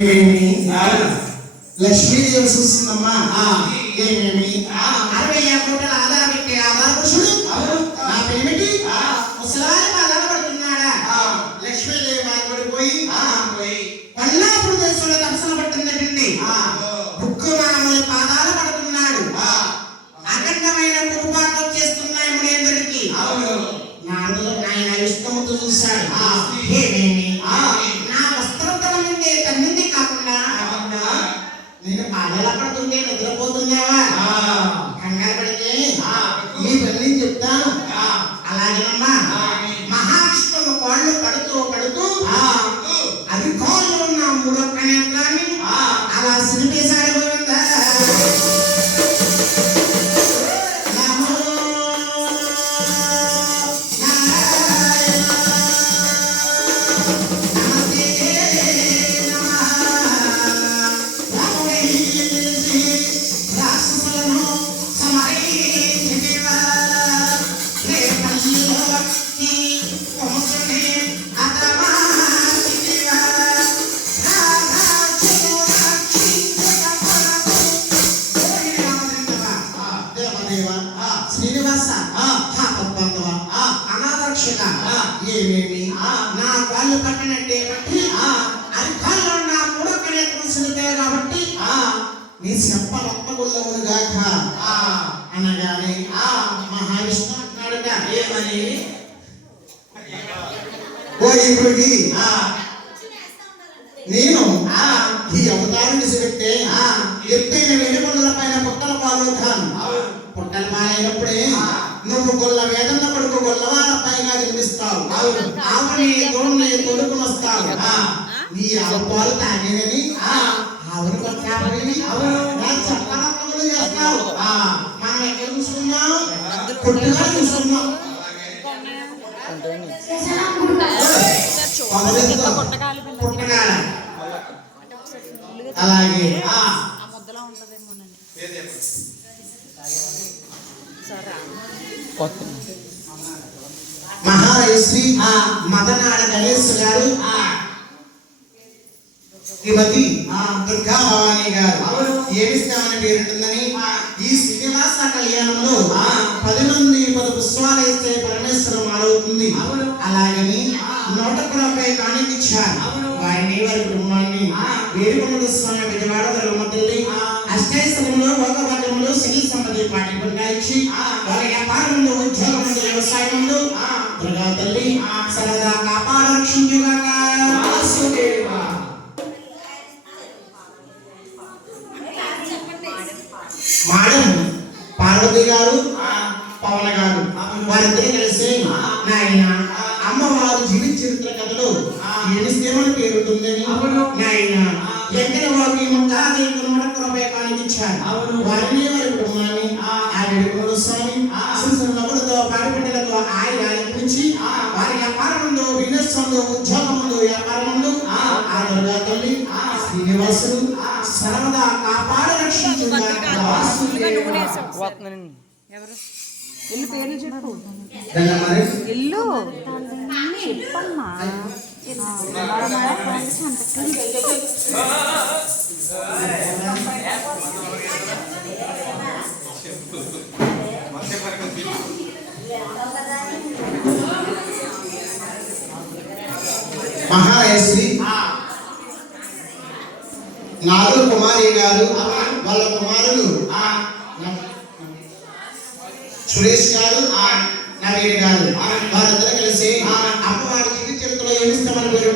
ఏమి? లక్ష్మీదేవి చూస్తుందమ్మా. ఏమేమి? అరవై ఏడు కోట్ల ఆధార వ్యక్తి ఆధార పురుషుడు నా పేమిటి ముసలారి బాధపడుతున్నాడా లక్ష్మీదేవి బాధపడిపోయి పల్లాపుడు దేశంలో దర్శన పట్టిందండి బుక్కు మామూలు పాదాలు పడుతున్నాడు. అఖండమైన కురుపాట్లు చేస్తున్నాయి మునేందరికి నారదుడు నాయన విష్ణుమూర్తి చూశాడు. ఏమేమి? పడుతుంటే నిద్రపోతున్నావా కంగారు పడితే నీ పని చెప్తాను. అలాగేనమ్మా మహావిష్ణువు కాళ్ళు పడుతూ పడుతూ అది కాళ్ళు ఉన్న మూడొక్క నేత్రాన్ని అలా సినిపేశాడు గోవిందా. నమో శ్రీనివాస పాపబంధవ అనాథక్షక ఏమేమి నా కాళ్ళు పట్టినట్టే బట్టి అది నా ముడకనే తెలిసినదే కాబట్టి నీ చెప్ప రక్తగుల్లవును అనగానే మహావిష్ణు ఓ ఇప్పుడు నేను ఈ అవతారం నిలబెట్టే ఎత్తైన వేడుకొండల పైన పుట్టల పాలవుతాను పుట్టల పాలైనప్పుడే నువ్వు గొల్ల వేదన్న కొడుకు గొల్లవాడ పైన జన్మిస్తావు. ఆవుని తోడుని తొడుకుని వస్తావు. నీ ఆవు పాలు తాగేనని ఆవును కొట్టామని చేస్తావు మనం ఎక్కడ చూసుకున్నాం పుట్టుగా చూసుకున్నాం అలాగే అలాగే ఆ మదనాడ గణేష్ గారు శ్రీమతి దుర్గా భవానీ గారు ఏమిస్తామని పేరుంటుందని ఈ శ్రీనివాస కళ్యాణంలో పది మంది పది పుష్పాలు వేస్తే పరమేశ్వరం మారవుతుంది అలాగని నూట కులపై కాణికిచ్చారు వారిని వారి కుటుంబాన్ని వేడుకొండ స్వామి విజయవాడ ధర్మ తల్లి అష్టైశ్వరంలో భోగభాగ్యంలో శ్రీ సంపద పాటి పొందాయిచ్చి వారి వ్యాపారంలో ఉద్యోగంలో వ్యవసాయంలో దుర్గా తల్లి సరదా కాపాడ రక్షించుగాక మేడం పార్వతి గారు పవన్ గారు వారిద్దరు కలిసి నాయన జీవిత చరిత్ర కథలో. నాయన. ఎంకల వారు ఈ ముఖాదేవిని మడకరపై కానిచ్చారు వారిని వారి కుటుంబాన్ని ఆ. వేడుకలు స్వామి నవ్వులతో పాడిపెట్టలతో ఆయన వారి వ్యాపారంలో ఉద్యోగంలో వ్యాపారంలో ఆ. తల్లి సర్వదా కాపాడ ఎవరు? ఇల్లు పేర్లు చెప్పు. దండమారి ఇల్లు చెప్పమ్మా. మహాయశ్రీ నాలుగు కుమారి గారు వాళ్ళ కుమారులు. సురేష్ గారు నవీన్ గారు వారందరూ కలిసి అమ్మవారి జీవిత చరిత్రలో ఏమిస్తామని పేరు